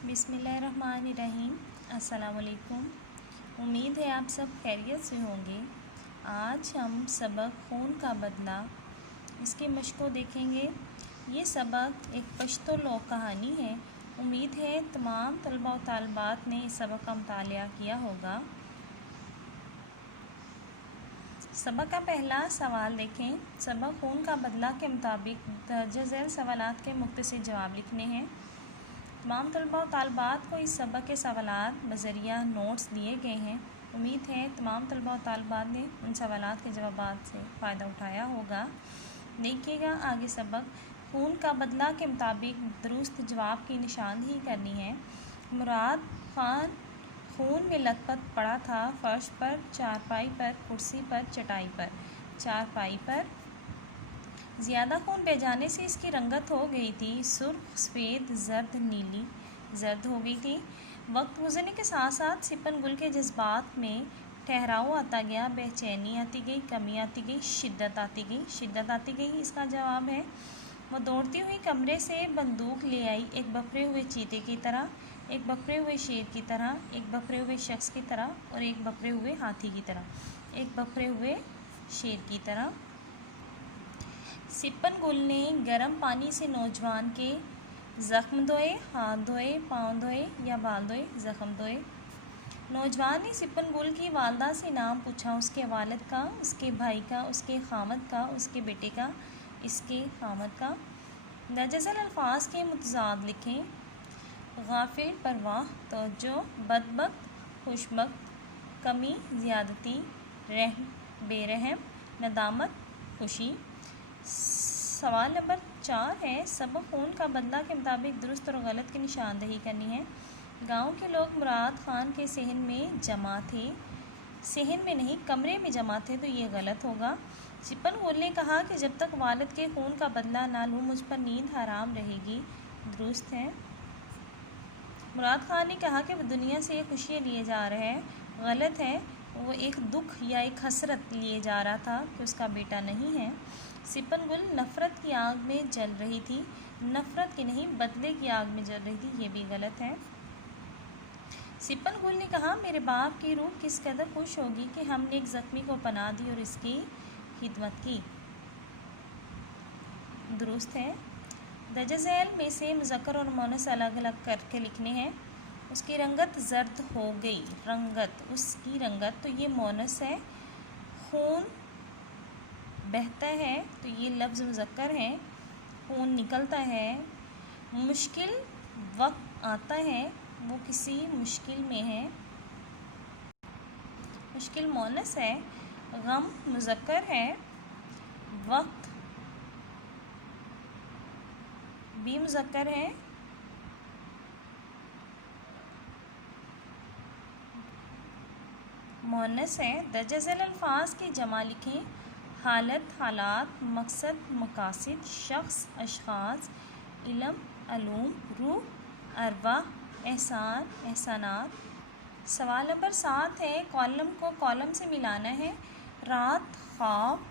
बिस्मिल्लाहिर्रहमानिर्रहीम। अस्सलाम वालेकुम। उम्मीद है आप सब खैरियत से होंगे। आज हम सबक खून का बदला इसके मश्क को देखेंगे। ये सबक एक पश्तो लोक कहानी है। उम्मीद है तमाम तलबा व तालिबात ने इस सबक का मुतालिया किया होगा। सबक का पहला सवाल देखें। सबक खून का बदला के मुताबिक दर्ज झैल सवालात के मुख्तसर जवाब लिखने हैं। तमाम तलबा व तालिबात को इस सबक के सवालात बज़रिया नोट्स दिए गए हैं। उम्मीद है तमाम तलबा व तालिबात ने उन सवालात के जवाबात से फ़ायदा उठाया होगा। देखिएगा आगे सबक। खून का बदला के मुताबिक दुरुस्त जवाब की निशानदही करनी है। मुराद खान खून में लथपथ पड़ा था। फर्श पर, चारपाई पर, कुर्सी पर, चटाई पर। चारपाई पर। ज़्यादा खून बह जाने से इसकी रंगत हो गई थी। सुर्ख, सफ़ेद, जर्द, नीली जर्द हो गई थी। वक्त गुजरने के साथ साथ सिपन गुल के जज्बात में ठहराव आता गया। बेचैनी आती गई, कमी आती गई, शिद्दत आती गई। शिद्दत आती गई इसका जवाब है। वो दौड़ती हुई कमरे से बंदूक ले आई, एक बफरे हुए चीते की तरह, एक बफरे हुए शेर की तरह, एक बफरे हुए शख्स की तरह और एक बफरे हुए हाथी की तरह। एक बफरे हुए शेर की तरह। सिपन गुल ने गर्म पानी से नौजवान के ज़ख्म धोए, हाथ धोए, पाँव धोए या बाल धोए, ज़ख्म धोए। नौजवान ने सिपन गुल की वालदा से नाम पूछा, उसके वालिद का, उसके भाई का, उसके खामद का, उसके बेटे का, इसके खामद का। दर्जल अल्फाज के मुतज़ाद लिखें। गाफिल, परवाह, तवज्जो, बदबख्त, खुशबख्त, कमी, ज़्यादती, रहम, बेरहम, नदामत, खुशी। सवाल नंबर 4 है। सबक खून का बदला के मुताबिक दुरुस्त और गलत की निशानदही करनी है। गांव के लोग मुराद खान के सहन में जमा थे। सहन में नहीं, कमरे में जमा थे, तो ये गलत होगा। सिपन गुल ने कहा कि जब तक वालिद के खून का बदला ना लूँ मुझ पर नींद हराम रहेगी। दुरुस्त है। मुराद खान ने कहा कि वह दुनिया से खुशियाँ लिए जा रहा है। गलत है। वो एक दुख या एक हसरत लिए जा रहा था कि उसका बेटा नहीं है। सिपन गुल नफ़रत की आग में जल रही थी। नफ़रत की नहीं, बदले की आग में जल रही थी, ये भी गलत है। सिपन गुल ने कहा, मेरे बाप की रूह किस कदर खुश होगी कि हमने एक ज़ख्मी को पनाह दी और इसकी खिदमत की। दुरुस्त है। दर्ज झैल में से मुज़क्कर और मुअन्नस अलग अलग करके लिखने हैं। उसकी रंगत जर्द हो गई। रंगत, उसकी रंगत, तो ये मुअन्नस है। खून बहता है, तो ये लफ्ज़ मुज़क्कर है। खून निकलता है। मुश्किल वक्त आता है, वो किसी मुश्किल में है। मुश्किल मुअन्नस है। गम मुज़क्कर है। वक्त भी मुज़क्कर है। मुअन्नस है। दर्ज झैल अल्फाज की जमा लिखें। हालत, हालात, मकसद, मकासिद, शख्स, अशख़ास, इल्म, अलूम, रूह, अरवाह, एहसान, एहसानात। सवाल नंबर 7 है। कॉलम को कॉलम से मिलाना है। रात, ख्वाब,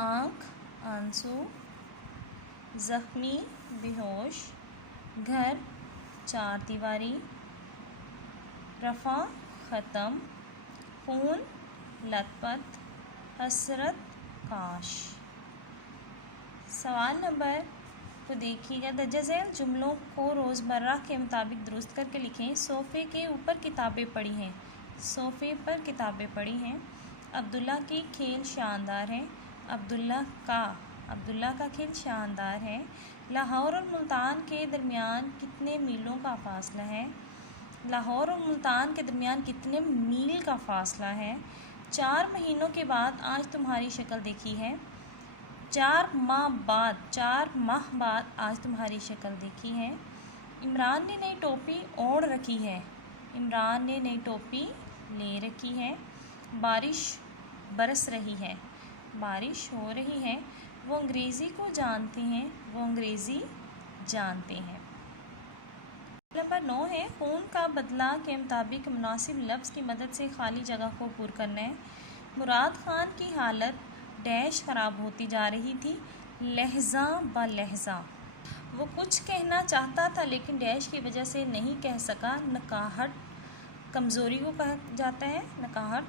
आँख, आंसू, ज़ख्मी, बेहोश, घर, चार दीवारी, रफ़ा, ख़त्म, खून, लथपथ, हसरत, काश। सवाल नंबर को देखिएगा। दर्ज झैल जुमलों को रोज़मर्रा के मुताबिक दुरुस्त करके लिखें। सोफ़े के ऊपर किताबें पड़ी हैं। सोफ़े पर किताबें पड़ी हैं। अब्दुल्ला की खेल शानदार है। अब्दुल्ला का खेल शानदार है। लाहौर और मुल्तान के दरमियान कितने मीलों का फ़ासला है। लाहौर और मुल्तान के दरमियान कितने मील का फ़ासला है। 4 महीनों के बाद आज तुम्हारी शक्ल देखी है। 4 माह बाद आज तुम्हारी शक्ल देखी है। इमरान ने नई टोपी ओढ़ रखी है। इमरान ने नई टोपी ले रखी है। बारिश बरस रही है। बारिश हो रही है। वो अंग्रेज़ी को जानते हैं। वो अंग्रेज़ी जानते हैं। नंबर 9 है। खून का बदला के मुताबिक मुनासिब लफ्ज़ की मदद से खाली जगह को पूरा करना है। मुराद खान की हालत डैश ख़राब होती जा रही थी। लहजा ब लहजा। वो कुछ कहना चाहता था लेकिन डैश की वजह से नहीं कह सका। नकाहट कमज़ोरी को कहा जाता है, नकाहट।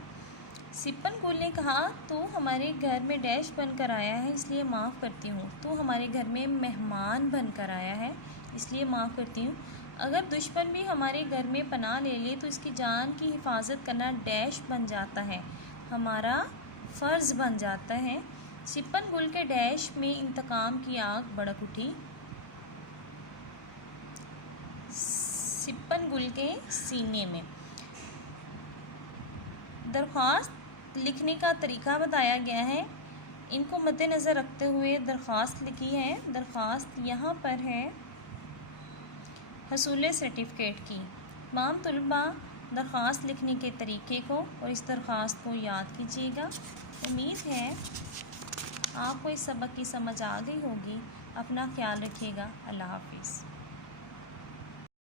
सिपन गुल ने कहा, तू हमारे घर में डैश बनकर आया है इसलिए माफ़ करती हूँ। तू हमारे घर में मेहमान बनकर आया है इसलिए माफ़ करती हूँ। अगर दुश्मन भी हमारे घर में पनाह ले ले तो इसकी जान की हिफाजत करना डैश बन जाता है, हमारा फ़र्ज़ बन जाता है। सिपन गुल के डैश में इंतकाम की आग भड़क उठी। सिपन गुल के सीने में। दरख्वास्त लिखने का तरीका बताया गया है। इनको मद्देनज़र रखते हुए दरख्वास्त लिखी है। दरख्वास्त यहाँ पर है हसूल सर्टिफ़िकेट की। तमाम तलबा दरख्वास्त लिखने के तरीके को और इस दरख्वास्त को याद कीजिएगा। उम्मीद है आपको इस सबक की समझ आ गई होगी। अपना ख्याल रखिएगा। अल्लाह हाफिज़।